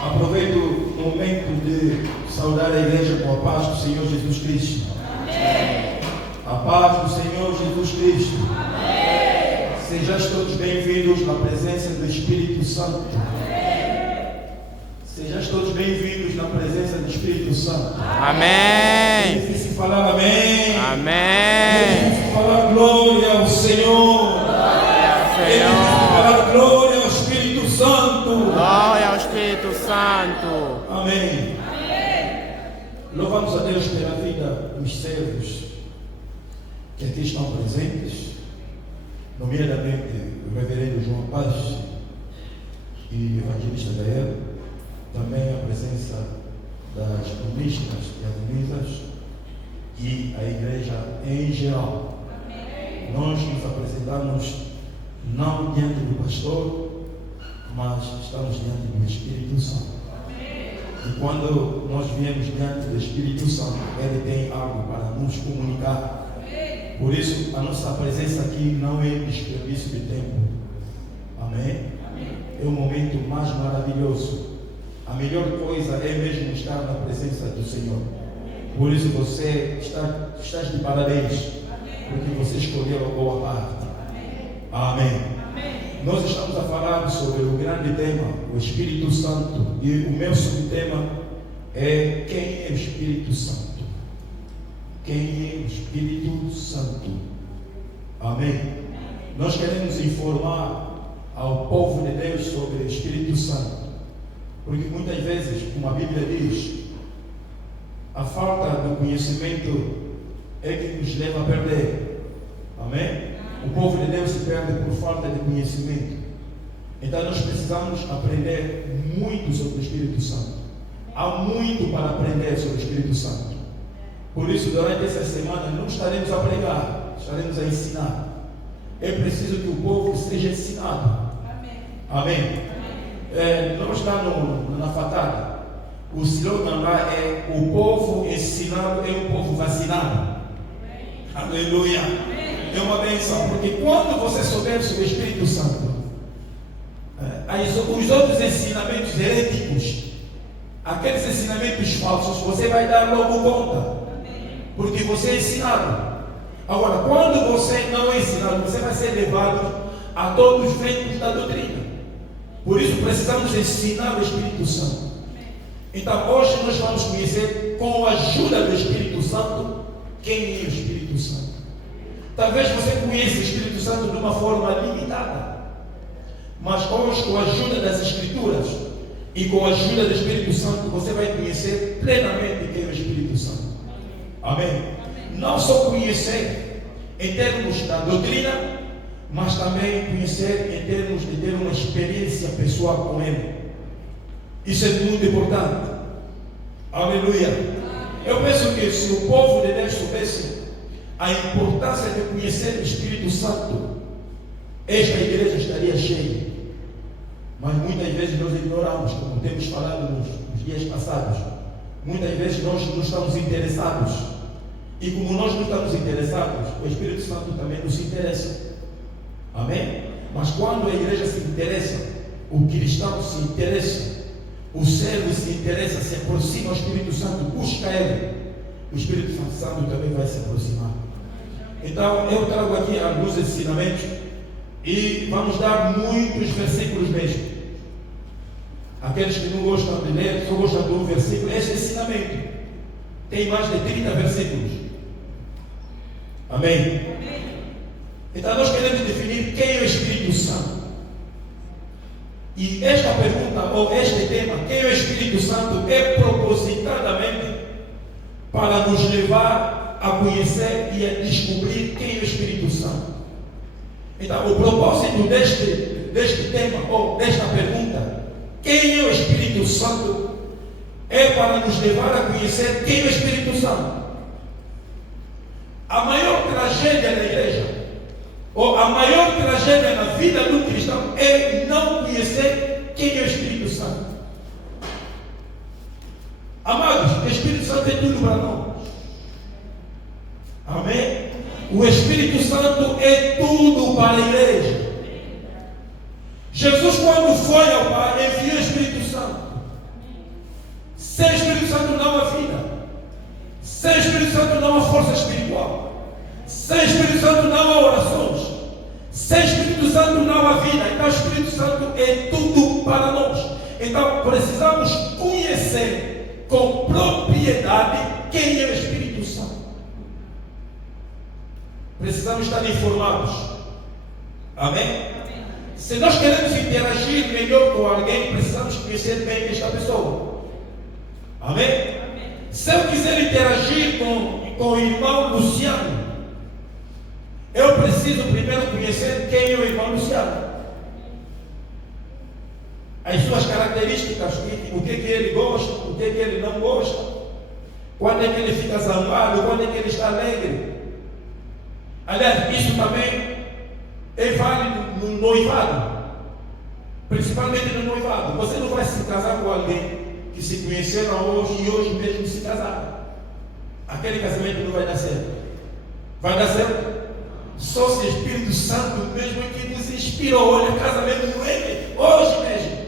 Aproveito o momento de saudar a igreja com a paz do Senhor Jesus Cristo. Amém. A paz do Senhor Jesus Cristo. Amém. Sejais todos bem-vindos na presença do Espírito Santo. Amém. Sejais todos bem-vindos na presença do Espírito Santo. Amém. É difícil falar amém. É Amém. difícil falar glória ao Senhor. É difícil falar glória ao Espírito Santo. Glória ao Espírito Santo. Amém. Louvamos a Deus pela vida dos servos que aqui estão presentes, nomeadamente o reverendo João Paz e o evangelista Gael, também a presença das ministras e administras e a igreja em geral. Nós nos apresentamos não diante do pastor, mas estamos diante do Espírito Santo. E quando nós viemos diante do Espírito Santo, Ele tem algo para nos comunicar. Por isso, a nossa presença aqui não é desperdício de tempo. Amém? É um momento mais maravilhoso. A melhor coisa é mesmo estar na presença do Senhor. Por isso você está de parabéns, porque você escolheu a boa parte. Amém. Nós estamos a falar sobre o grande tema, o Espírito Santo, e o meu subtema é: quem é o Espírito Santo? Quem é o Espírito Santo? Amém. Nós queremos informar ao povo de Deus sobre o Espírito Santo, porque muitas vezes, como a Bíblia diz, a falta do conhecimento é que nos leva a perder. Amém? O povo de Deus se perde por falta de conhecimento. Então nós precisamos aprender muito sobre o Espírito Santo. Há muito para aprender sobre o Espírito Santo. Por isso, durante essa semana, não estaremos a pregar, estaremos a ensinar. É preciso que o povo seja ensinado. Amém? Não está na fatada. O slogan lá é: o povo ensinado é um povo vacinado. Aleluia! É uma bênção, porque quando você souber sobre o Espírito Santo, os outros ensinamentos heréticos, aqueles ensinamentos falsos, você vai dar logo conta, porque você é ensinado. Agora, quando você não é ensinado, você vai ser levado a todos os ventos da doutrina. Por isso precisamos ensinar o Espírito Santo. Então hoje nós vamos conhecer, com a ajuda do Espírito Santo, quem é o Espírito Santo. Talvez você conheça o Espírito Santo de uma forma limitada, mas hoje, com a ajuda das Escrituras e com a ajuda do Espírito Santo, você vai conhecer plenamente quem é o Espírito Santo. Amém? Não só conhecer em termos da doutrina, mas também conhecer em termos de ter uma experiência pessoal com Ele. Isso é muito importante. Aleluia! Eu penso que se o povo de Deus soubesse a importância de conhecer o Espírito Santo, esta igreja estaria cheia. Mas muitas vezes nós ignoramos, como temos falado nos dias passados. Muitas vezes nós não estamos interessados. E como nós não estamos interessados, o Espírito Santo também nos interessa. Amém? Mas quando a igreja se interessa, o cristão se interessa, o servo se interessa, se aproxima ao Espírito Santo, busca Ele, o Espírito Santo também vai se aproximar. Então eu trago aqui alguns ensinamentos e vamos dar muitos versículos mesmo. Aqueles que não gostam de ler, só gostam de um versículo. Este ensinamento tem mais de 30 versículos. Amém? Então nós queremos definir quem é o Espírito Santo. E esta pergunta, ou este tema, quem é o Espírito Santo, é propositadamente para nos levar a conhecer e a descobrir quem é o Espírito Santo. Então, o propósito deste tema, ou desta pergunta, quem é o Espírito Santo, é para nos levar a conhecer quem é o Espírito Santo. A maior tragédia da igreja, ou a maior tragédia na vida do cristão, é não conhecer quem é o Espírito Santo. Amados, o Espírito Santo é tudo para nós. Amém? O Espírito Santo é tudo para a igreja. Jesus, quando foi ao Pai, enviou o Espírito Santo. há força espiritual. Sem Espírito Santo não há orações. Sem Espírito Santo não há vida. Então o Espírito Santo é tudo para nós. Então precisamos conhecer com propriedade quem é o Espírito Santo. Precisamos estar informados. Amém? Se nós queremos interagir melhor com alguém, precisamos conhecer bem esta pessoa. Amém? Se eu quiser interagir com o irmão Luciano, eu preciso primeiro conhecer quem é o irmão Luciano. As suas características, o que ele gosta, o que ele não gosta, quando é que ele fica zangado, quando é que ele está alegre. Aliás, isso também é válido no noivado, principalmente no noivado. Você não vai se casar com alguém que se conheceram hoje e hoje mesmo se casaram. Aquele casamento não vai dar certo. Vai dar certo? Só se o Espírito Santo mesmo que nos inspirou. Olha, casamento não é hoje mesmo,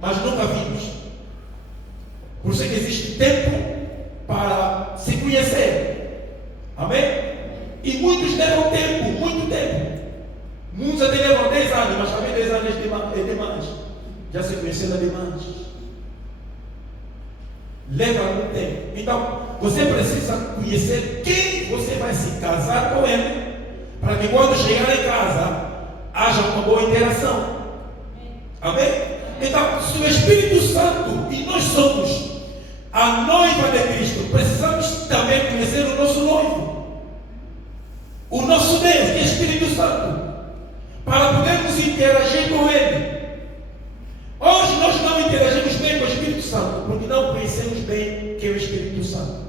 mas nunca vimos. Por isso é que existe tempo para se conhecer. Amém? E muitos levam tempo, muito tempo. Muitos até levam 10 anos, mas também 10 anos é demais. Já se conheceram demais. Leva algum tempo. Então, você precisa conhecer quem você vai se casar com ele, para que quando chegar em casa, haja uma boa interação. Amém? Então, se o Espírito Santo, e nós somos a noiva de Cristo, precisamos também conhecer o nosso noivo. O nosso Deus, que é o Espírito Santo, para podermos interagir com Ele. Hoje nós não interagimos bem com o Espírito Santo, porque não conhecemos bem quem é o Espírito Santo.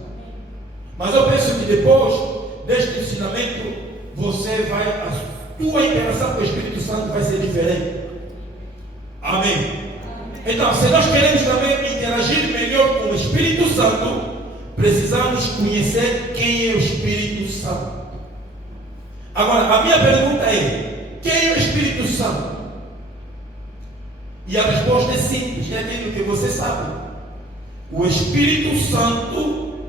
Mas eu penso que depois deste ensinamento, a tua interação com o Espírito Santo vai ser diferente. Amém? Então, se nós queremos também interagir melhor com o Espírito Santo, precisamos conhecer quem é o Espírito Santo. Agora, a minha pergunta é: quem é o Espírito Santo? E a resposta é simples, é aquilo que você sabe. O Espírito Santo,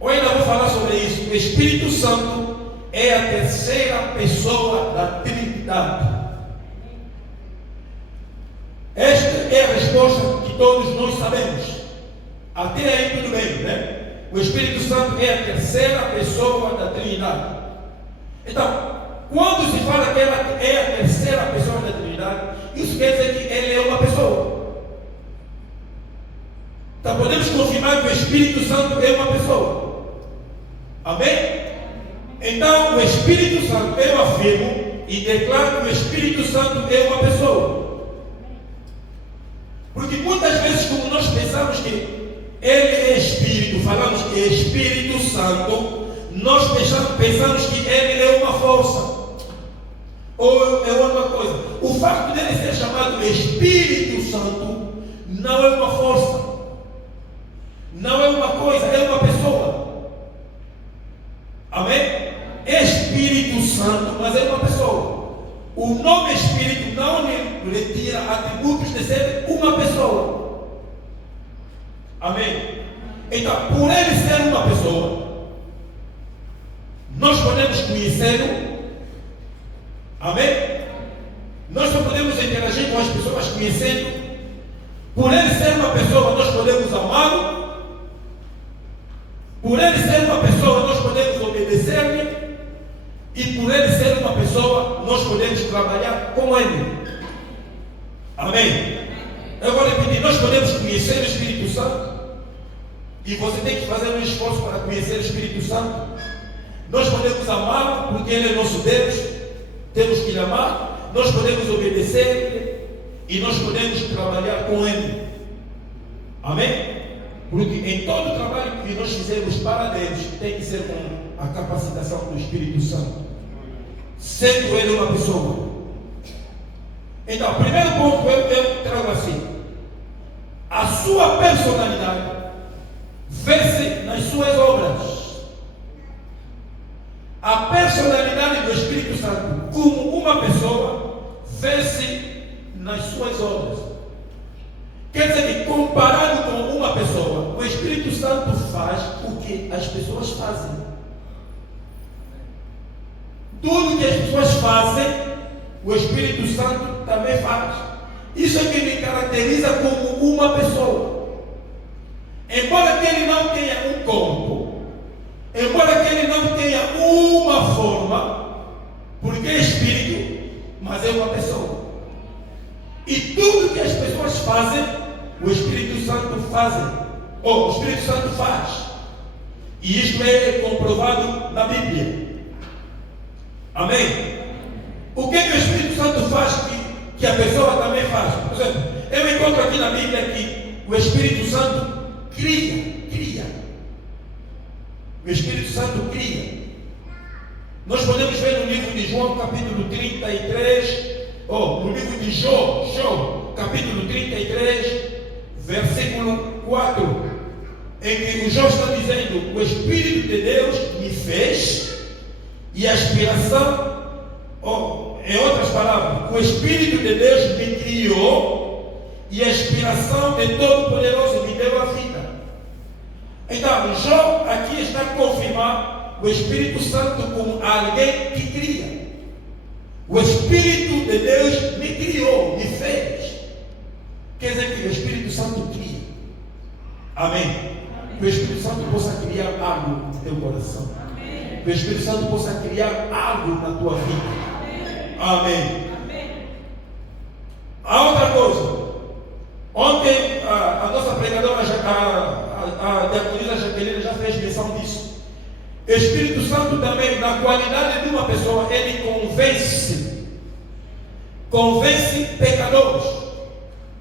ou ainda vou falar sobre isso, o Espírito Santo é a terceira pessoa da Trindade. Esta é a resposta que todos nós sabemos. Até aí tudo bem, né? O Espírito Santo é a terceira pessoa da Trindade. Então, quando se fala que ela é a terceira pessoa da Trindade, isso quer dizer que ele é uma pessoa. Então podemos confirmar que o Espírito Santo é uma pessoa. Amém? Então o Espírito Santo, eu afirmo e declaro que o Espírito Santo é uma pessoa. Porque muitas vezes, como nós pensamos que ele é Espírito, falamos que é Espírito Santo, nós pensamos que ele é uma força, ou é outra coisa. O facto dele ser chamado Espírito Santo não é uma força, não é uma coisa, é uma pessoa. Amém? Espírito Santo, mas é uma pessoa. O nome Espírito não lhe tira atributos de ser uma pessoa. Amém? Então, por ele ser uma pessoa, nós podemos conhecê-lo. Amém? Nós só podemos interagir com as pessoas conhecendo. Por ele ser uma pessoa, nós podemos amá-lo. Por ele ser uma pessoa, nós podemos obedecer-lhe. E por ele ser uma pessoa, nós podemos trabalhar com ele. Amém? Eu vou repetir, nós podemos conhecer o Espírito Santo. E você tem que fazer um esforço para conhecer o Espírito Santo. Nós podemos amá-lo, porque ele é nosso Deus. Temos que lhe amar. Nós podemos obedecer-lhe. E nós podemos trabalhar com ele. Amém? Porque em todo o trabalho que nós fizermos para Deus, tem que ser com a capacitação do Espírito Santo, sendo ele uma pessoa. Então, o primeiro ponto eu trago assim: a sua personalidade vê-se nas suas obras. A personalidade do Espírito Santo como uma pessoa vê-se nas suas obras. Quer dizer que, comparado com uma pessoa, o Espírito Santo faz o que as pessoas fazem. Tudo que as pessoas fazem, o Espírito Santo também faz. Isso é que me caracteriza como uma pessoa. Embora que ele não tenha um corpo, embora que ele não tenha uma forma, porque é Espírito, mas é uma pessoa. E tudo que as pessoas fazem, o Espírito Santo faz. Ou o Espírito Santo faz. E isto é comprovado na Bíblia. Amém? O que o Espírito Santo faz que a pessoa também faz? Por exemplo, eu encontro aqui na Bíblia que o Espírito Santo cria. O Espírito Santo cria. Nós podemos ver no livro de João, capítulo 33, no livro de João, capítulo 33, versículo 4, em que o João está dizendo: o Espírito de Deus me fez, e a aspiração, em outras palavras, o Espírito de Deus me criou, e a aspiração de Todo-Poderoso me deu a vida. Então, João aqui está a confirmar o Espírito Santo como alguém que cria. O Espírito de Deus me criou, me fez. Quer dizer que o Espírito Santo cria. Amém? Que o Espírito Santo possa criar algo no teu coração. Que o Espírito Santo possa criar algo na tua vida. Amém. A outra coisa. Ontem a nossa pregadora, a diaconisa Jaqueline, já fez menção disso. O Espírito Santo também, na qualidade de uma pessoa, ele convence pecadores.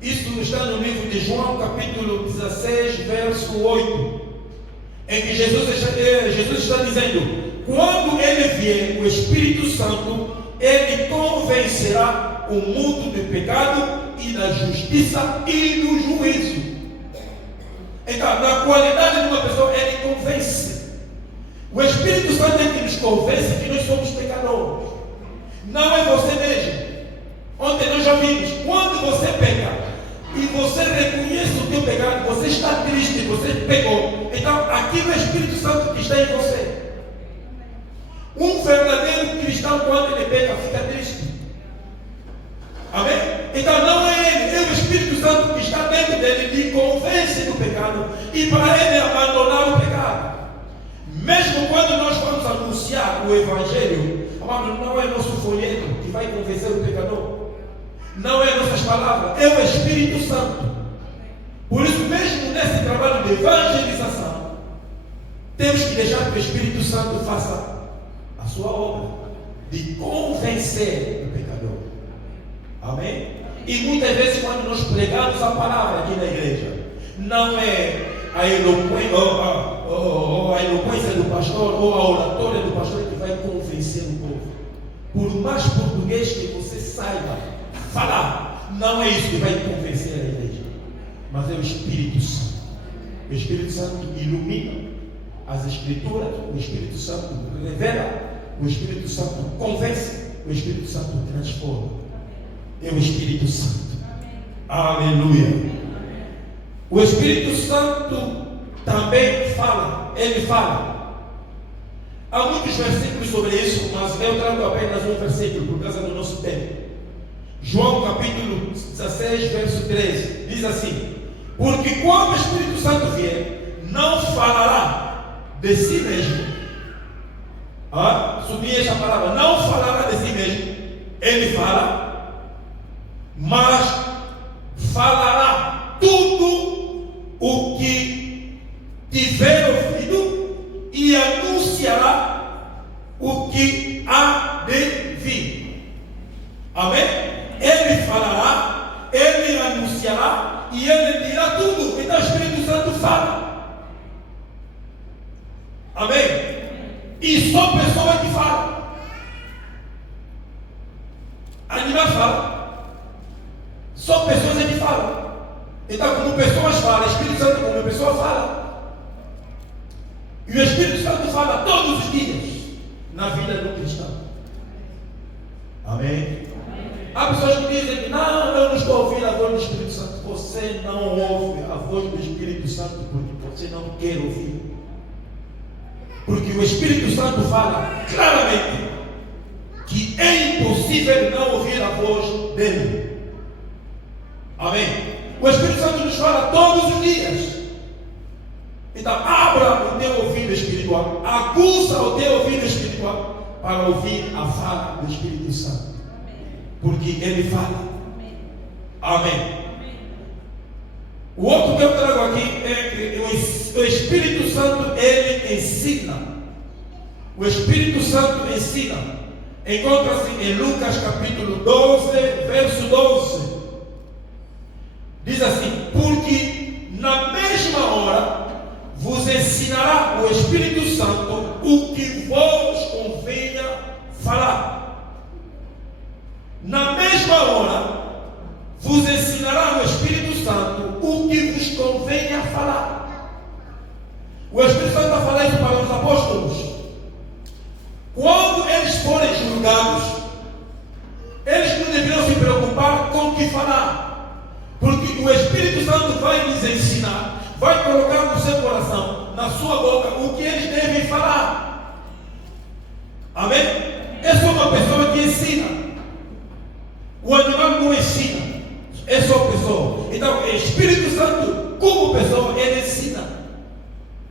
Isso está no livro de João, capítulo 16, verso 8, em que Jesus está dizendo: quando ele vier, o Espírito Santo, ele convencerá o mundo do pecado e da justiça e do juízo. Então, na qualidade de uma pessoa, ele convence. O Espírito Santo é que nos convence que nós somos pecadores. Não é você mesmo. Ontem nós já vimos, quando você peca e você reconhece o teu pecado, você está triste, você pecou. Então, aquilo é o Espírito Santo que está em você. Um verdadeiro cristão, quando ele peca, fica triste. Amém? Então, não é ele, é o Espírito Santo que está dentro dele, que convence do pecado e para ele abandonar o pecado. Mesmo quando nós vamos anunciar o Evangelho, amado, não é nosso folheto que vai convencer o pecador. Não é nossas palavras, é o Espírito Santo. Por isso, mesmo nesse trabalho de evangelização, temos que deixar que o Espírito Santo faça a sua obra de convencer o pecador. Amém? E muitas vezes, quando nós pregamos a palavra aqui na igreja, não é a eloquência do pastor ou a oratória do pastor que vai convencer o povo. Por mais português que você saiba falar, não é isso que vai convencer a igreja, mas é o Espírito Santo. O Espírito Santo ilumina as Escrituras, o Espírito Santo revela, o Espírito Santo convence, o Espírito Santo transforma. É o Espírito Santo. Aleluia. O Espírito Santo também fala, ele fala. Há muitos versículos sobre isso, mas eu trago apenas um versículo por causa do nosso tempo. João capítulo 16, verso 13, diz assim: porque quando o Espírito Santo vier, não falará de si mesmo. Subir essa palavra, não falará de si mesmo. Ele fala, mas falará tudo o que tiver ouvido e anunciará o que há de vir. Amém? Ele falará, ele anunciará e ele dirá tudo. Então o Espírito Santo fala. Amém? E só pessoa que fala. Animal fala. Só pessoas é que falam. Então, como pessoas falam, o Espírito Santo como pessoa fala. E o Espírito Santo fala todos os dias na vida do cristão. Amém? Há pessoas que dizem que não, eu não estou ouvindo a voz do Espírito Santo. Você não ouve a voz do Espírito Santo porque você não quer ouvir. Porque o Espírito Santo fala claramente que é impossível não ouvir a voz dele. Amém? O Espírito Santo nos fala todos os dias. Então, abra o teu ouvido espiritual, aguça o teu ouvido espiritual para ouvir a fala do Espírito Santo, porque ele fala. Amém. O outro que eu trago aqui é que o Espírito Santo, ele ensina. O Espírito Santo ensina. Encontra-se em Lucas capítulo 12, verso 12. Diz assim: porque na mesma hora vos ensinará o Espírito Santo o que vos convenha falar. Na mesma hora vos ensinará o Espírito Santo o que vos convenha falar. O Espírito Santo está falando para os apóstolos. Quando eles forem julgados, eles não deveriam se preocupar com o que falar, porque o Espírito Santo vai lhes ensinar, vai colocar no seu coração, na sua boca, o que eles devem falar. Amém? Essa é uma pessoa que ensina. O animal não ensina, é só pessoa. Então, o Espírito Santo, como pessoa, ele ensina.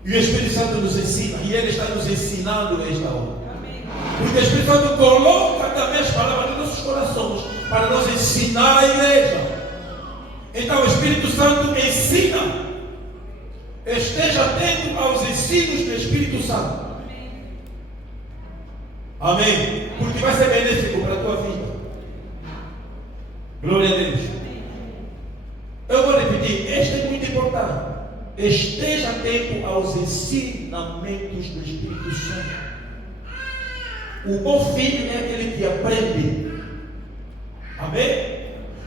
E o Espírito Santo nos ensina, e ele está nos ensinando nesta hora. Porque o Espírito Santo coloca também as palavras nos nossos corações para nos ensinar a igreja. Então o Espírito Santo ensina. Esteja atento aos ensinos do Espírito Santo. Amém? Porque vai ser benéfico para a tua vida. Glória a Deus. Eu vou repetir, este é muito importante. Esteja atento aos ensinamentos do Espírito Santo. O bom filho é aquele que aprende. Amém?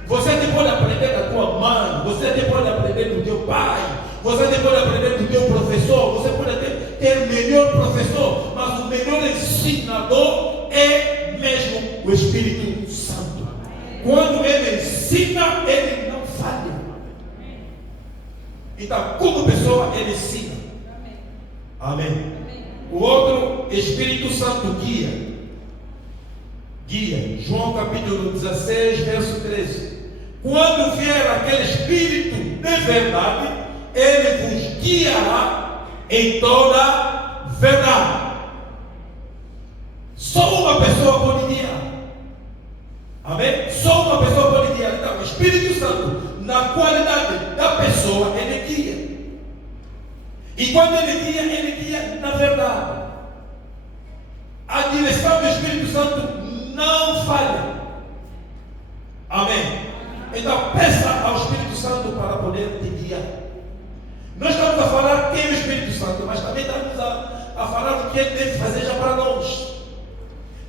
Você até pode aprender da tua mãe, você até pode aprender do teu pai, você até pode aprender do teu professor, você pode até ter o melhor professor, mas o melhor ensinador é mesmo o Espírito Santo. Quando ele ensina, ele não falha. Então, como pessoa, ele ensina. Amém. O outro, Espírito Santo guia. Guia. João capítulo 16, verso 13. Quando vier aquele Espírito de verdade, ele vos guiará em toda verdade. Só uma pessoa pode guiar. Amém? Só uma pessoa pode guiar. Então, o Espírito Santo, na qualidade da pessoa, ele guia. E quando ele guia na verdade. A direção do Espírito Santo não falha. Amém? Então peça ao Espírito Santo para poder te guiar. Nós estamos a falar quem é o Espírito Santo, mas também estamos a falar o que ele deve fazer já para nós.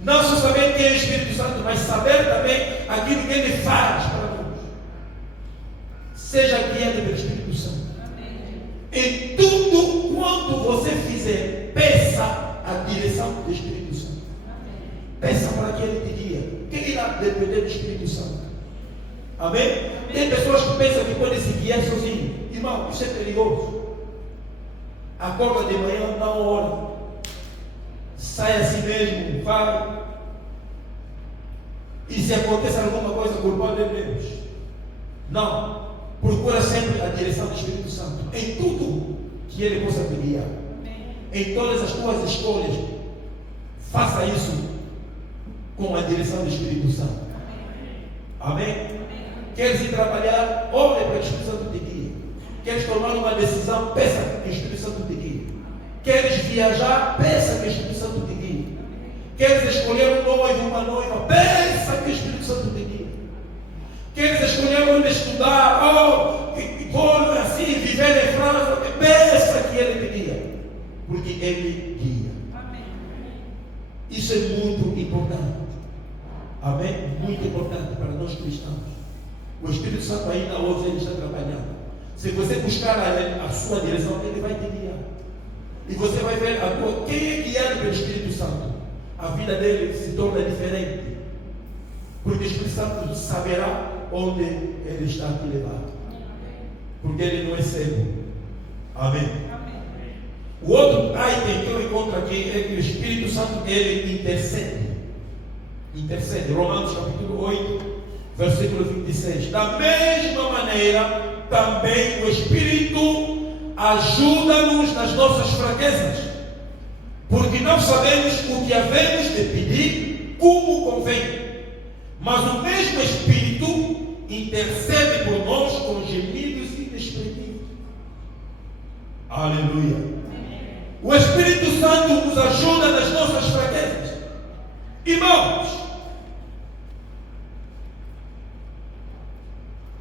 Não só saber quem é o Espírito Santo, mas saber também aquilo que ele faz para nós. Seja guiado pelo Espírito Santo. Em tudo quanto você fizer, peça a direção do Espírito Santo. Peça para que ele te guie. Quem irá depender do Espírito Santo? Amém? Tem pessoas que pensam que podem se guiar sozinhos. Irmão, isso é perigoso. Acorda de manhã, não ora. Sai assim mesmo, vai. E se acontecer alguma coisa, culpado é Deus. Não. Procura sempre a direção do Espírito Santo em tudo que ele possa te guiar. Em todas as tuas escolhas, faça isso com a direção do Espírito Santo. Amém? Queres ir trabalhar? Ore para que o Espírito Santo te guie. Queres tomar uma decisão? Peça que o Espírito Santo te guie. Queres viajar? Peça que o Espírito Santo te guie. Queres escolher um noivo, uma noiva? Peça que o Espírito Santo te guie. Queres escolher onde estudar? Vou assim viver em França? Peça que ele te guie. Porque ele guia. Amém. Isso é muito importante. Amém? Muito importante para nós cristãos. O Espírito Santo ainda hoje ele está trabalhando. Se você buscar a sua direção, ele vai te guiar. E você vai ver quem é guiado pelo Espírito Santo. A vida dele se torna diferente. Porque o Espírito Santo saberá onde ele está te levando. Porque ele não é cego. Amém. O outro item que eu encontro aqui é que o Espírito Santo ele intercede. intercede. Romanos capítulo 8, versículo 26. Da mesma maneira, também o Espírito ajuda-nos nas nossas fraquezas, porque não sabemos o que havemos de pedir como convém, mas o mesmo Espírito intercede por nós com gemidos inexprimíveis. Aleluia. O Espírito Santo nos ajuda nas nossas fraquezas. Irmãos,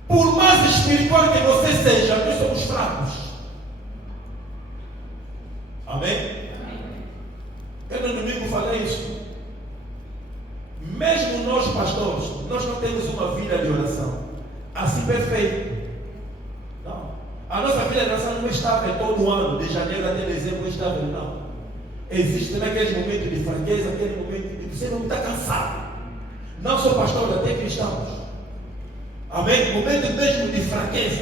por mais espiritual que você seja, nós somos fracos. Amém? Eu no domingo falei isso. Mesmo nós pastores, nós não temos uma vida de oração assim perfeita. Não. A nossa vida de oração não é estável todo ano, de janeiro até dezembro, é estável, não. Existe naqueles momentos de fraqueza, aquele momento de você não está cansado. Não sou pastor, até cristãos. Amém? Momento mesmo de fraqueza.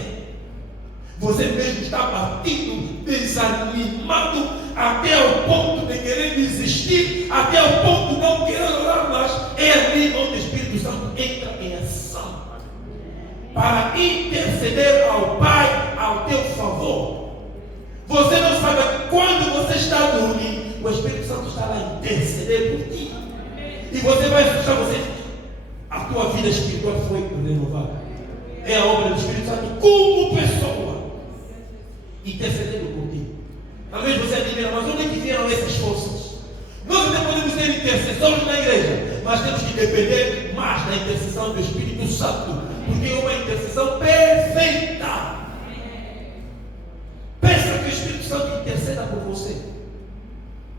Você mesmo está batido, desanimado, até o ponto de querer desistir, até o ponto de não querer orar mais. É ali onde o Espírito Santo entra em ação para interceder ao Pai ao teu favor. Você não sabe quando você está dormindo, o Espírito Santo está lá a interceder por ti. E você vai escutar a tua vida espiritual foi renovada. É a obra do Espírito Santo como pessoa intercedendo por ti. Talvez você admira, mas onde é que vieram essas forças? Nós até podemos ter intercessores na igreja, mas temos que depender mais da intercessão do Espírito Santo, porque é uma intercessão perfeita. Peça que o Espírito Santo interceda por você.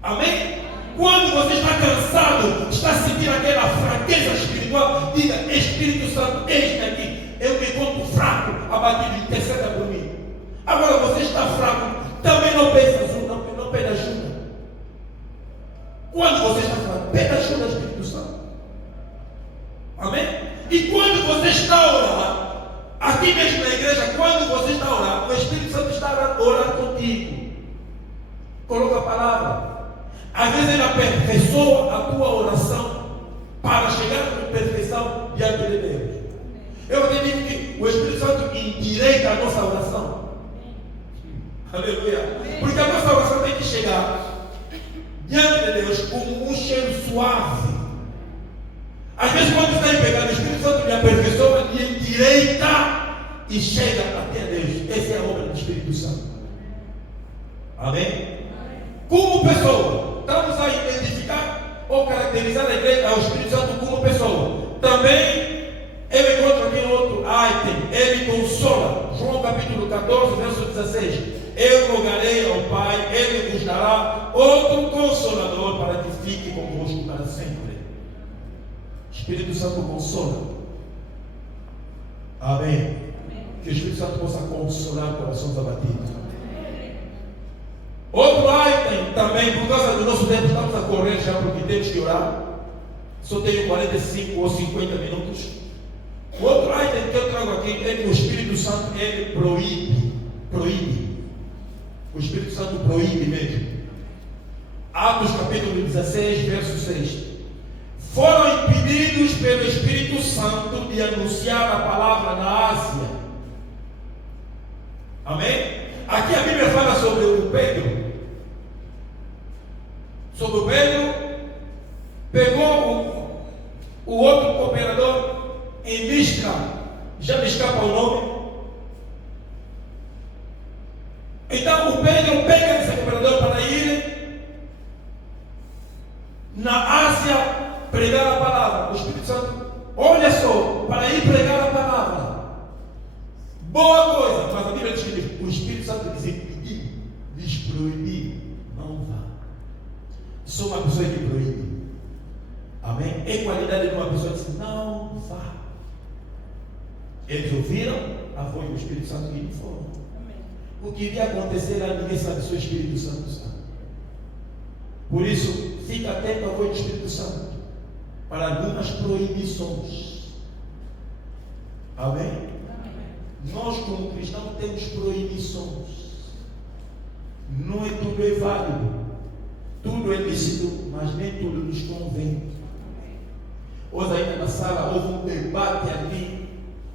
Amém? Quando você está cansado, está sentindo aquela fraqueza espiritual, diga: Espírito Santo, eis-me aqui. Eu me encontro fraco, abatido, interceda por mim. Agora você está fraco, também não pede ajuda, não pede ajuda. Quando você está fraco, pede ajuda ao Espírito Santo. Amém? E quando você está a orar, aqui mesmo na igreja, quando você está a orar, o Espírito Santo está a orar contigo. Coloca a palavra. Às vezes ele aperfeiçoa a tua oração para chegar à perfeição diante de Deus. Eu te digo que o Espírito Santo endireita a nossa oração. Aleluia. Porque a nossa oração tem que chegar diante de Deus como um cheiro suave. Às vezes, quando está em pecado, o Espírito Santo lhe aperfeiçoa, lhe endireita e chega até Deus. Essa é a obra do Espírito Santo. Amém? Como pessoa, estamos a identificar ou caracterizar a igreja, ao Espírito Santo como pessoa. Também eu encontro aqui outro item. Ele consola. João capítulo 14, verso 16. Eu rogarei ao Pai, Ele vos dará outro consolador para que fique convosco para sempre. Espírito Santo consola. Amém. Que o Espírito Santo possa consolar corações abatidos. Outro item também, por causa do nosso tempo, estamos a correr já porque temos que orar. Só tenho 45 ou 50 minutos. O outro item que eu trago aqui é que o Espírito Santo, ele proíbe. O Espírito Santo proíbe mesmo. Atos capítulo 16, verso 6. Foram impedidos pelo Espírito Santo de anunciar a palavra na Ásia. Amém? Aqui a Bíblia fala sobre o Pedro. Sobre o Pedro, pegou o outro cooperador em Listra. Já me escapa o nome. Então o Pedro pega esse cooperador para ir na Ásia pregar a palavra. O Espírito Santo, olha só, para ir pregar a palavra. Boa coisa, mas a Bíblia diz que o Espírito Santo lhes proibiu, não vá. Sou uma pessoa que proíbe. Amém? É qualidade de uma pessoa que diz: não vá. Eles ouviram a voz do Espírito Santo e não foram. O que iria acontecer lá, ninguém sabe se o Espírito Santo sabe. Por isso, fica atento à voz do Espírito Santo para algumas proibições. Amém? Nós, como cristãos, temos proibições. Não é tudo é válido. Tudo é lícito, mas nem tudo nos convém. Hoje ainda na sala houve um debate ali.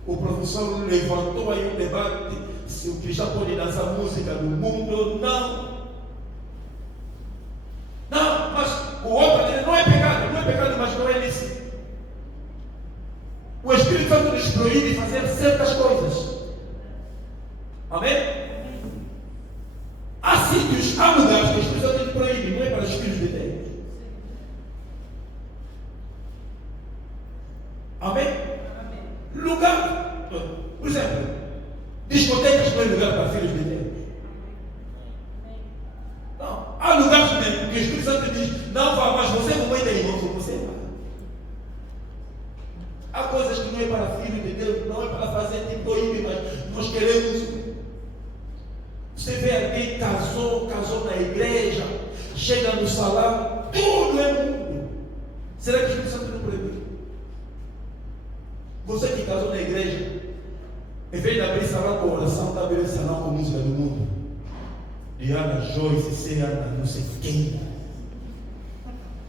O professor levantou aí um debate se o cristão pode dançar música do mundo ou não. Não, mas o outro não é pecado, mas não é lícito. O Espírito Santo nos proíbe fazer certas coisas. Amém? Há sítios, há lugares que o Espírito Santo nos proíbe, não é para os filhos de Deus. Amém? Lugar, por exemplo, discotecas não é lugar para filhos de Deus. Não, há lugares mesmo que o Espírito Santo diz: não vá, mas você como é teimoso, você vai. Há coisas que não é para filho de Deus, não é para fazer tipo proíbe, mas nós queremos. Você vê alguém casou na igreja, chega no salão, tudo é mundo. Será que o Espírito Santo não proibiu? Você que casou na igreja, em vez de abrir salão com oração, está abrindo salão com música do mundo. Diana Joyce, Ceana, não sei quem.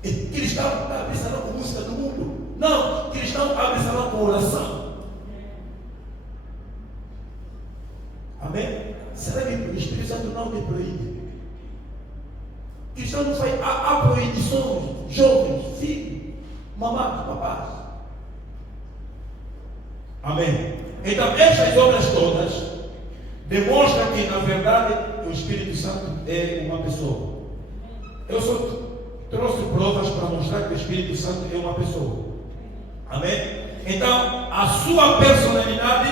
Cristão abre salão com música do mundo. Não, cristão abre salão com oração. Amém? Será que o Espírito Santo não te proíbe? Cristão não faz. Há proibições, jovens, filhos, mamás, papás. Amém? Então, estas obras todas demonstram que, na verdade, o Espírito Santo é uma pessoa. Eu só trouxe provas para mostrar que o Espírito Santo é uma pessoa. Amém? Então, a sua personalidade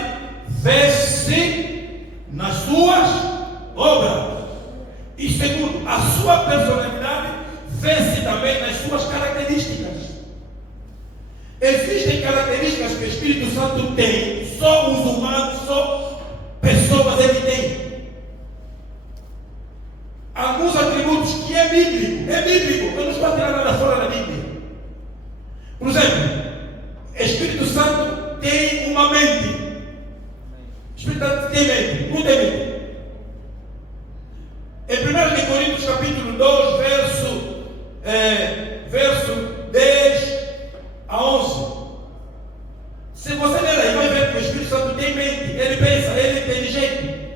vê-se nas suas obras. E segundo, a sua personalidade vê-se também nas suas características. Existem características que o Espírito Santo tem, só os humanos, só pessoas ele tem. Alguns atributos que é bíblico, eu não estou a tirar nada fora da Bíblia. Por exemplo, o Espírito Santo tem uma mente. O Espírito Santo tem mente, não tem mente. Em 1 Coríntios capítulo 2, verso 10 a 11. Se você ler aí, vai ver que o Espírito Santo tem mente, ele pensa, ele é inteligente.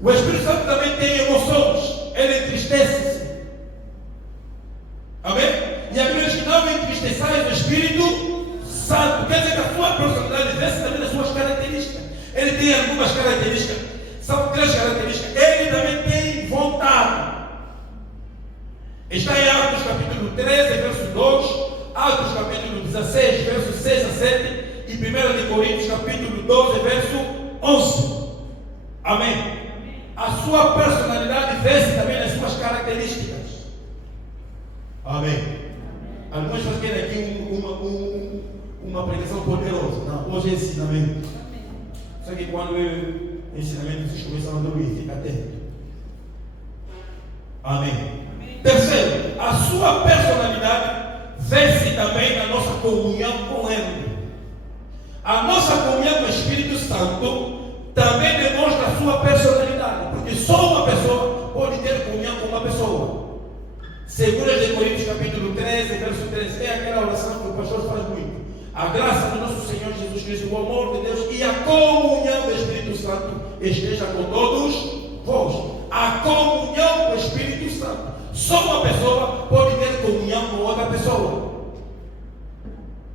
O Espírito Santo também tem emoções, ele entristece-se. Amém? E a Bíblia diz que não entristeçais o Espírito Santo. Quer dizer que a sua personalidade vê-se também nas suas características. Ele tem algumas características, são 3 características. Ele também tem vontade. Está em Atos capítulo 13, verso 2, Atos capítulo 16, verso 6 a 7 e 1 Coríntios capítulo 12, verso 11. Amém? A sua personalidade vê-se também nas suas características. Amém? Algumas pessoas querem aqui uma pregação poderosa. Não, hoje é ensinamento. Só que quando eu ensinamento, vocês começam a dormir, fica atento. Amém? Terceiro, a sua personalidade vê-se também na nossa comunhão com Ele. A nossa comunhão com o Espírito Santo também demonstra a sua personalidade, porque só uma pessoa pode ter comunhão com uma pessoa. 2 Coríntios capítulo 13, verso 13, é aquela oração que o pastor faz muito. A graça do nosso Senhor Jesus Cristo, o amor de Deus e a comunhão do Espírito Santo esteja com todos vós. A comunhão com o Espírito Santo. Só uma pessoa pode ter comunhão com outra pessoa.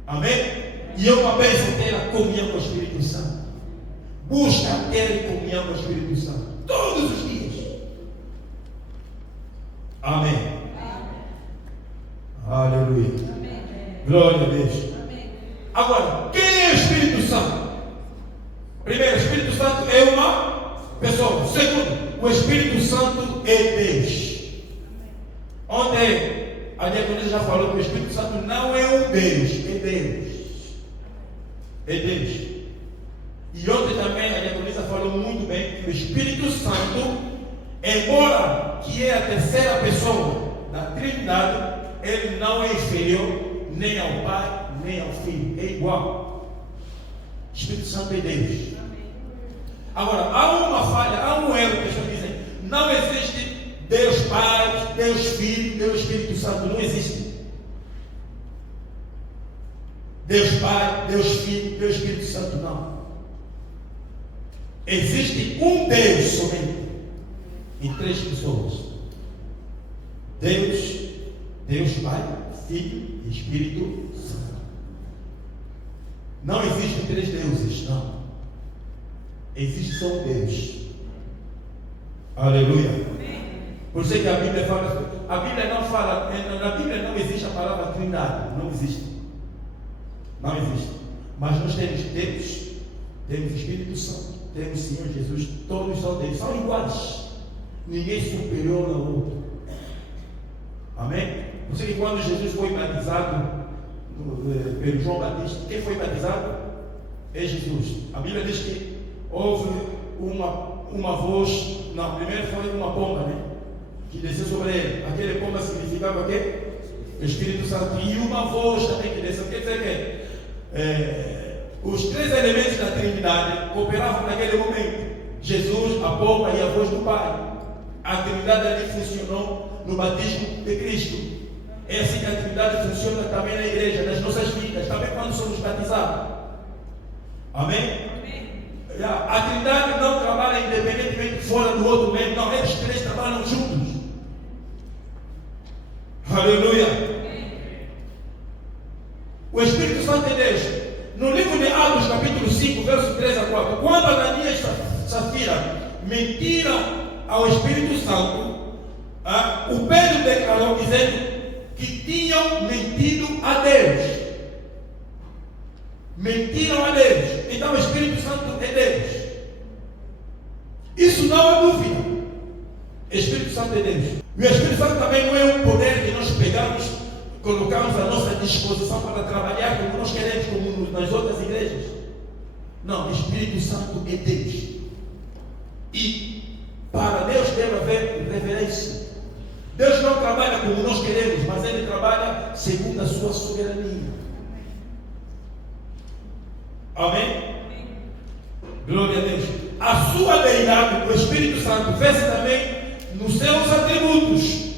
Amém? E é uma bênção ter a comunhão com o Espírito Santo. Busca ter comunhão com o Espírito Santo todos os dias. Amém. Aleluia. Amém. Glória a Deus. Amém. Agora, quem é o Espírito Santo? Primeiro, o Espírito Santo é uma pessoa. Segundo, o Espírito Santo é Deus. Ontem a diaconisa já falou que o Espírito Santo não é um Deus, é Deus. É Deus. E ontem também a diaconisa falou muito bem que o Espírito Santo, embora que é a terceira pessoa da Trindade, ele não é inferior nem ao Pai, nem ao Filho. É igual. O Espírito Santo é Deus. Agora, há uma falha, há um erro que as pessoas dizem: não existe Deus Pai, Deus Filho, Deus Espírito Santo. Não existe. Deus Filho, Deus Espírito Santo, não. Existe um Deus somente, em 3 pessoas. Deus Pai, Filho e Espírito Santo. Não existem 3 deuses, não. Existe só um Deus. Aleluia. Por isso é que a Bíblia fala, a Bíblia não fala, na Bíblia não existe a palavra trindade, não existe. Não existe. Mas nós temos Deus, temos Espírito Santo, temos Senhor Jesus, todos são Deus, são iguais. Ninguém superior ao outro. Amém? Por isso que quando Jesus foi batizado pelo João Batista, quem foi batizado? É Jesus. A Bíblia diz que houve uma voz, não, primeiro foi uma pomba, né? Que desceu sobre ele. Aquele pomba significava o quê? Espírito Santo. E uma voz também que desceu. Quer dizer que os 3 elementos da Trindade cooperavam naquele momento. Jesus, a pomba e a voz do Pai. A Trindade ali funcionou no batismo de Cristo. É assim que a Trindade funciona também na igreja, nas nossas vidas, também quando somos batizados. Amém? A Trindade não trabalha independentemente fora do outro membro, não, eles 3 trabalham juntos. Aleluia. O Espírito Santo é Deus. No livro de Atos, capítulo 5, verso 3 a 4, quando Ananias e Safira mentiram ao Espírito Santo, o Pedro declarou dizendo que tinham mentido a Deus. Mentiram a Deus. Então o Espírito Santo é Deus. Isso não há dúvida. O Espírito Santo é Deus. E o Espírito Santo também não é um poder que nós pegamos, colocamos à nossa disposição para trabalhar como nós queremos, como nas outras igrejas. Não, o Espírito Santo é Deus. E para Deus deve haver reverência. Deus não trabalha como nós queremos, mas Ele trabalha segundo a sua soberania. Amém? Glória a Deus. A sua deidade, o Espírito Santo, vê-se também nos seus atributos.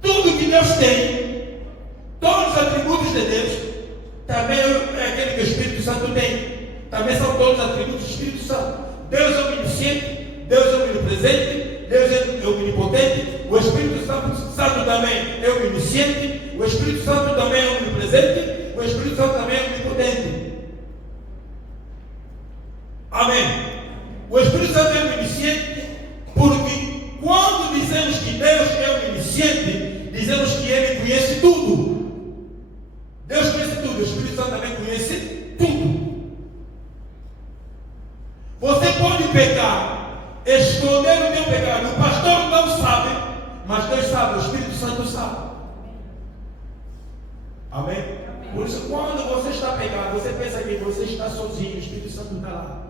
Tudo que Deus tem, todos os atributos de Deus, também é aquele que o Espírito Santo tem. Também são todos os atributos do Espírito Santo. Deus é omnisciente, Deus é omnipresente, Deus é omnipotente. O Espírito Santo também é omnisciente, o Espírito Santo também é omnipresente, o Espírito Santo também é omnipotente. Amém. O Espírito Santo é omnisciente porque quando dizemos que Deus é omnisciente, dizemos que Ele conhece tudo. Deus conhece tudo, o Espírito Santo também conhece tudo. Você pode pecar, esconder o teu pecado, o pastor não sabe, mas Deus sabe, o Espírito Santo sabe. Amém? Por isso, quando você está pecado, você pensa que você está sozinho, o Espírito Santo está lá.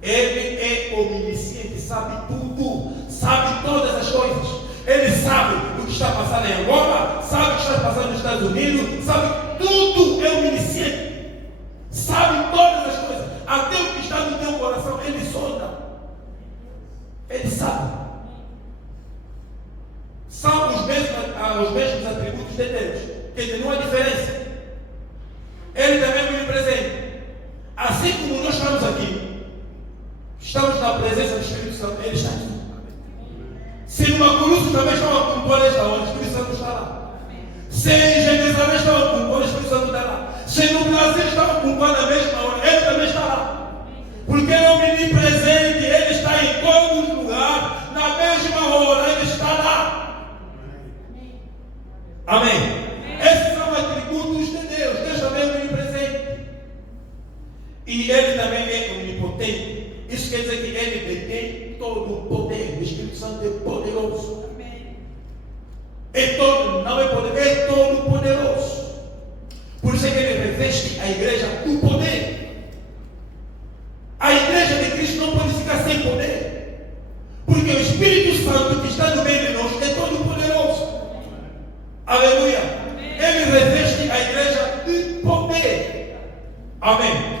Ele é omnisciente, sabe tudo, sabe todas as coisas. Ele sabe o que está passando em Angola, sabe o que está passando nos Estados Unidos, sabe tudo, é omnisciente. Sabe todas as coisas, até o que está no teu coração, Ele sonda. Ele sabe. São os mesmos atributos de Deus. Quer dizer, não há diferença. Ele também é onipresente. Assim como nós estamos aqui, estamos na presença do Espírito Santo, Ele está aqui. Se numa cruz também estão a compor esta hora, o Espírito Santo está lá. Se em Jerusalém estão a compor, o Espírito Santo está lá. Se no Brasil estão a compor na mesma hora, Ele também está lá. Porque Ele é omnipresente, Ele está em todos os lugares, na mesma hora, Ele está lá. Amém. Esses são atributos de Deus. Deus também é omnipresente. E Ele também é onipotente. Isso quer dizer que Ele detém todo o poder. O Espírito Santo é poderoso. Não é poder, é todo poderoso. Por isso é que Ele reveste a igreja do poder. A igreja de Cristo não pode ficar sem poder. Porque o Espírito Santo que está no meio de nós é todo poderoso. Aleluia. Ele reveste a igreja de poder. Amém.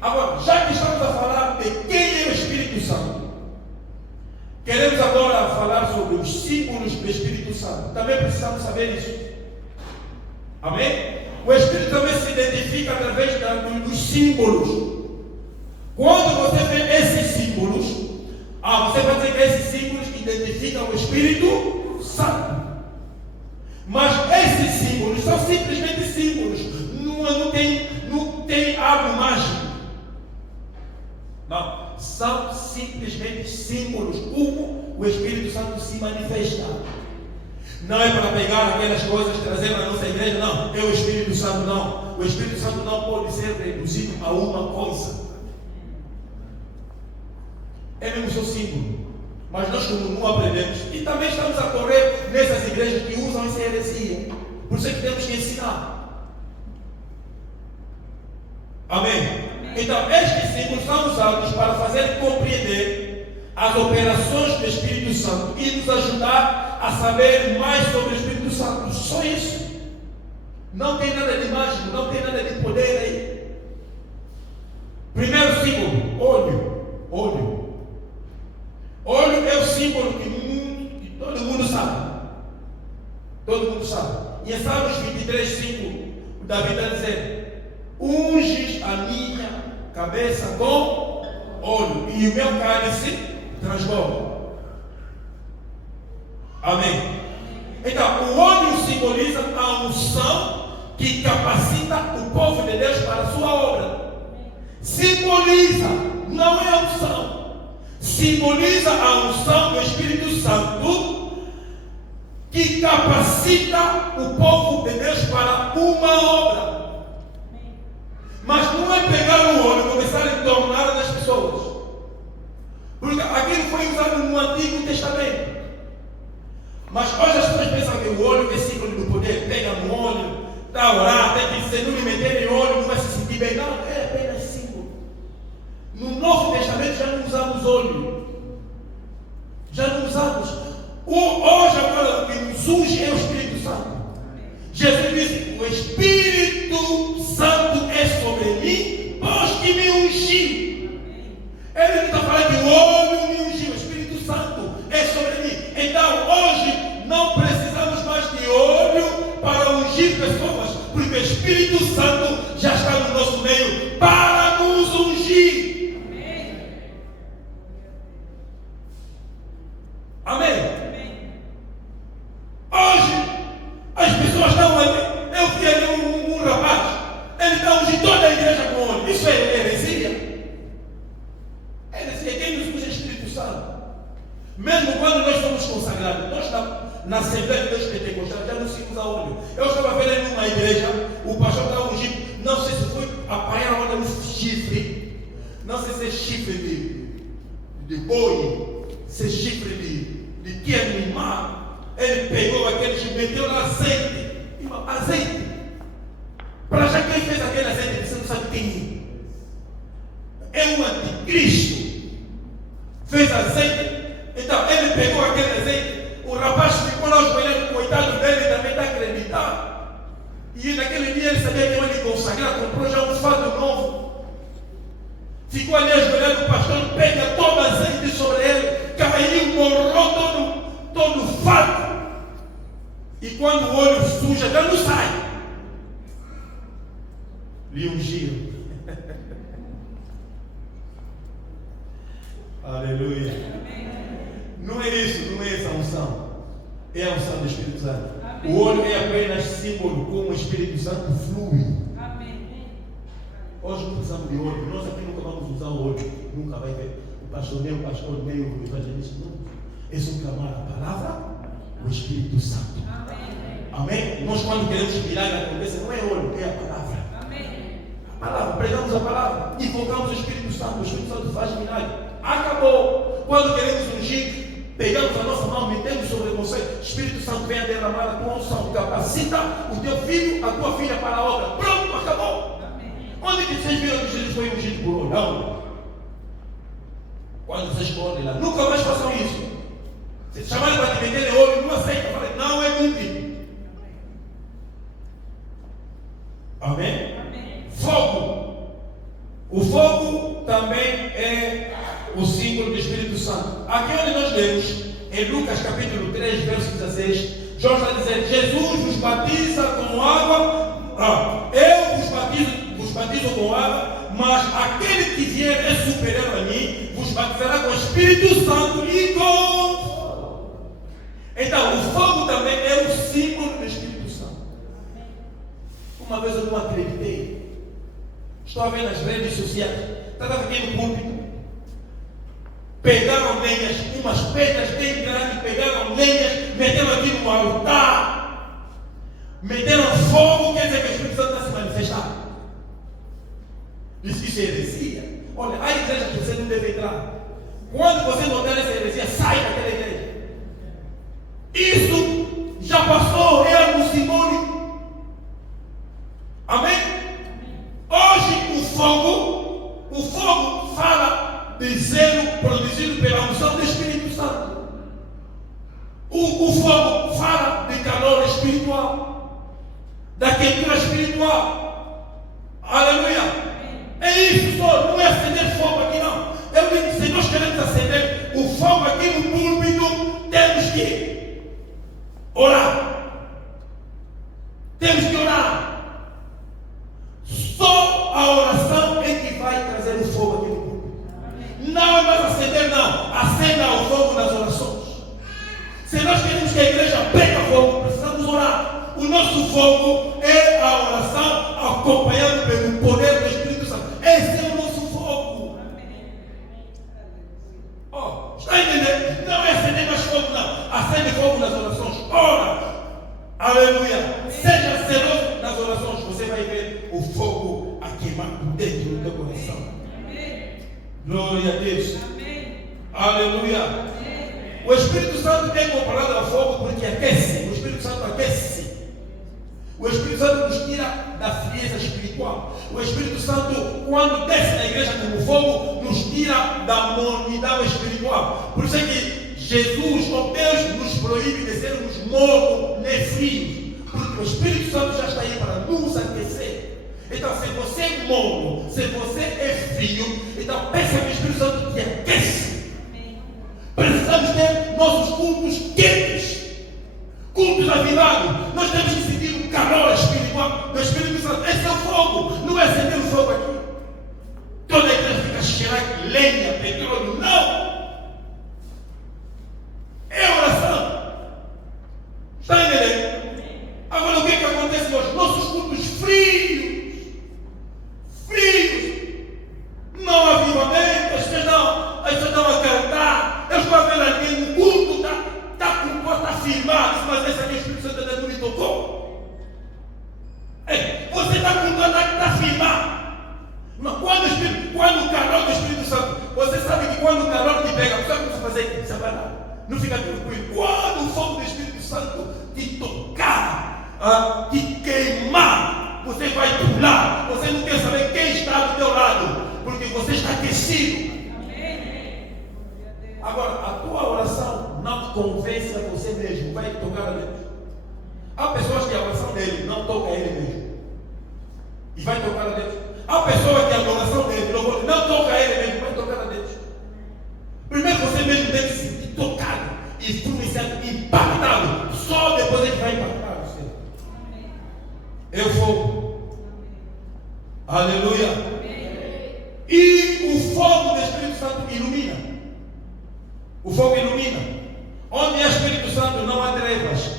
Agora, já que estamos a falar de quem é o Espírito Santo, queremos agora falar sobre os símbolos do Espírito Santo. Também precisamos saber isso. Amém? o Espírito também se identifica através dos símbolos. Quando você vê esses símbolos, você vai dizer que esses símbolos identificam o Espírito Santo. Mas esses símbolos são simplesmente símbolos. Não tem algo mágico. Não. São simplesmente símbolos. Como o Espírito Santo se manifesta. Não é para pegar aquelas coisas e trazer na nossa igreja. Não. É o Espírito Santo, não. O Espírito Santo não pode ser reduzido a uma coisa. É mesmo seu símbolo. Mas nós como não aprendemos. E também estamos a correr nessas igrejas que usam essa heresia. Por isso é que temos que ensinar. Amém? Então, estes símbolos são usados para fazer compreender as operações do Espírito Santo e nos ajudar a saber mais sobre o Espírito Santo. Só isso. Não tem nada de mágico, não tem nada de poder aí. Primeiro símbolo, olho. Olho é o símbolo que todo mundo sabe. Todo mundo sabe. E em Salmos 23:5, o Davi está dizendo: unges a minha cabeça com óleo e o meu cálice transborda. Amém. Então, o óleo simboliza a unção que capacita o povo de Deus para a sua obra. Simboliza, não é a unção. Simboliza a unção do Espírito Santo que capacita o povo de Deus para uma obra. Mas não é pegar o óleo e começar a tornar nas pessoas. Porque aquilo foi usado no Antigo Testamento. Mas hoje as pessoas pensam que o óleo é símbolo do poder. Pega no óleo, está a orar, tem que se não lhe meter em óleo, não vai se sentir bem. Não, é apenas símbolo. No Novo Testamento já não usamos óleo. Já não usamos. Hoje agora o que nos unge é o Espírito Santo. Jesus disse: o Espírito Santo é sobre mim, pois que me ungiu. Ele não está falando que o óleo me ungiu, o Espírito Santo é sobre mim. Então hoje não precisamos mais de óleo para ungir pessoas, porque o Espírito Santo já está no nosso meio para nos ungir. Amém? Hoje as pessoas estão ali. Eu vi ali um rapaz, ele está ungindo toda a igreja com óleo. Isso é heresia? Heresia. Quem nos usa é o Espírito Santo. Mesmo quando nós somos consagrados, nós na Assembleia de Deus Pentecostal já não se usa óleo. Eu estava vendo em uma igreja, o pastor estava ungindo, não sei se foi apanhar onda no chifre, não sei se é chifre de boi, se é chifre de que animal. Ele pegou aquele chifre, meteu no azeite. Azeite. Para já quem fez aquele azeite, você não sabe quem é. É um anticristo. Fez azeite. Então ele pegou aquele azeite. O rapaz ficou lá ajoelhando, coitado dele, também está acreditando. E naquele dia ele sabia que ele ia consagrar, comprou já um fato novo. Ficou ali ajoelhando, o pastor pega todo o azeite sobre ele, caiu, borrou todo o fato. E quando o olho suja, já não sai. Lhe ungiu. Aleluia. Não é isso, não é essa unção. É a unção do Espírito Santo. Amém. O óleo é apenas símbolo como o Espírito Santo flui. Amém. Hoje não precisamos de óleo. Nós aqui nunca vamos usar o óleo. Nunca vai ver o pastor, nem o evangelista. Não. É só clamar a palavra, o Espírito Santo. Amém? Nós quando queremos que milagre aconteça, não é óleo, é a palavra. Amém. A palavra, pregamos a palavra, invocamos o Espírito Santo faz milagre. Acabou. Quando queremos ungir, pegamos a nossa mão, metemos sobre você, o Espírito Santo vem a derramar a tua unção, capacita o teu filho, a tua filha para a obra. Pronto, acabou. Amém. Onde que vocês viram que Jesus foi ungido por óleo? Não. Quando vocês podem lá, nunca mais façam isso. Se chamarem para te meter em óleo, não aceita. Falei, não é bíblico. Amém? Amém? Fogo. O fogo também é o símbolo do Espírito Santo. Aqui onde nós lemos, em Lucas capítulo 3, verso 16, João está dizendo: Jesus nos batiza com água, eu vos batizo com água, mas aquele que vier é superior a mim, vos batizará com o Espírito Santo e com... Então, o fogo também é o símbolo do Espírito Santo. Uma vez eu não acreditei. Estou a ver nas redes sociais. Estava aqui no púlpito. Pegaram lenhas, umas pedras bem grandes, pegaram lenhas, meteram aqui no altar. Meteram fogo, quer dizer que o Espírito Santo está se manifestando. Isso é heresia. Olha, a igreja que você não deve entrar. Quando você notar essa heresia, sai daquela igreja. Isso já passou, é algo simbólico. Amém? Hoje o fogo fala de zelo produzido pela unção do Espírito Santo. O fogo fala de calor espiritual, da queimadura espiritual. Aleluia! É isso só, não é acender fogo aqui não. Eu digo, se nós queremos acender o fogo aqui no púlpito, temos que orar. Temos que orar. Só a oração é que vai trazer o fogo aqui no púlpito. Não é mais acender não. Acenda o fogo nas orações. Se nós queremos que a igreja pega fogo, precisamos orar. O nosso fogo é a oração acompanhado pelo poder do Espírito Santo. Esse é o nosso fogo. Está entendendo? Não é acender mais fogo, não. Acende fogo nas orações. Ora. Aleluia. Seja zeloso nas orações. Você vai ver o fogo a queimar por dentro do teu coração. Glória a Deus. Aleluia. O Espírito Santo é comparado ao fogo porque aquece. O Espírito Santo aquece. O Espírito Santo nos tira da frieza espiritual. O Espírito Santo, quando desce na igreja como fogo, nos tira da mornidão espiritual. Por isso é que Jesus, ou Deus, nos proíbe de sermos mornos nem frios. Porque o Espírito Santo já está aí para nos aquecer. Então, se você é morno, se você é frio, então peça que o Espírito Santo te aquece. Precisamos ter nossos cultos quentes, cultos avivados. Nós temos que sentir o calor espiritual do Espírito Santo. Esse é o fogo, não é acender o fogo aqui. Toda a igreja fica cheirando lenha, petróleo. Não! É oração. Está entendendo? Agora o que acontece hoje? Nossos cultos frios. Não há avivamento, as pessoas estão a cantar. Eu estou a ver aqui no culto, está com o corpo afirmado, mas esse aqui o Espírito Santo ainda não me tocou. Você está com o corpo afirmado. Quando o calor do Espírito Santo, você sabe que quando o calor te pega, sabe o que você fazer? Você vai lá, não fica tranquilo. Quando o fogo do Espírito Santo te tocar, te queimar, você vai pular. Você não quer saber quem está do teu lado, porque você está aquecido. Agora, a tua oração não convence a você mesmo, vai tocar a Deus. Há pessoas que a oração dele não toca a ele mesmo e vai tocar a Deus. Há pessoas que a oração dele não toca a ele mesmo, vai tocar a Deus. Primeiro você mesmo deve se sentir tocado, influenciado, impactado. Só depois ele vai impactar você. Eu vou. Aleluia. E o fogo do Espírito Santo ilumina. O fogo ilumina. Onde há Espírito Santo não há trevas.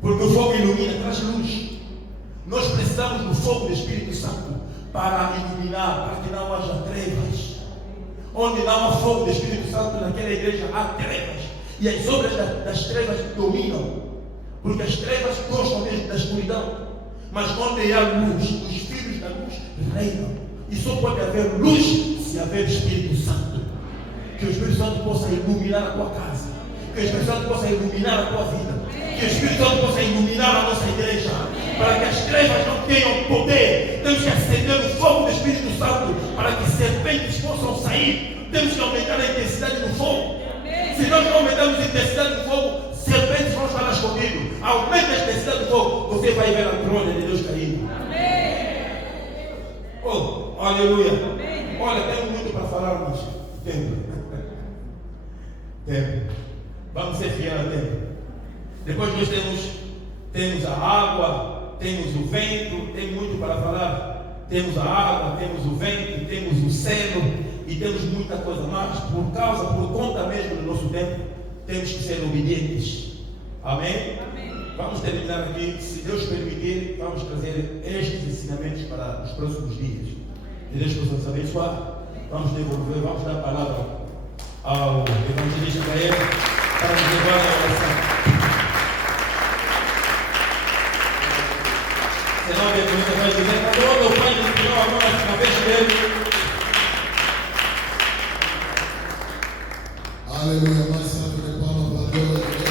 Porque o fogo ilumina, traz luz. Nós precisamos do fogo do Espírito Santo para iluminar, para que não haja trevas. Onde não há fogo do Espírito Santo, naquela igreja há trevas. E as obras das trevas dominam. Porque as trevas gostam mesmo da escuridão. Mas onde há luz, os filhos da luz reinam. E só pode haver luz se haver Espírito Santo. Que o Espírito Santo possa iluminar a tua casa. Que o Espírito Santo possa iluminar a tua vida. Que o Espírito Santo possa iluminar a nossa igreja. Para que as trevas não tenham poder. Temos que acender o fogo do Espírito Santo para que serpentes possam sair. Temos que aumentar a intensidade do fogo. Se nós não aumentarmos a intensidade do fogo, serpentes vão estar escondidos. Aumenta a intensidade do fogo, você vai ver a glória de Deus caindo. Oh, aleluia. Olha, tenho muito para falar, mas tempo. Vamos ser fiéis ao tempo. Depois nós temos a água, temos o vento, tem muito para falar. Temos a água, temos o vento, temos o céu e temos muita coisa. Mas por conta mesmo do nosso tempo, temos que ser obedientes. Amém? Vamos terminar aqui. Se Deus permitir, vamos trazer estes ensinamentos para os próximos dias. Que Deus possa nos abençoar. Vamos devolver, vamos dar a palavra ao evangelista Gael para nos levar à oração. Senão a pergunta vai dizer, todo o Pai nos criou agora através dele. Aleluia, mais salve de palmas para Deus.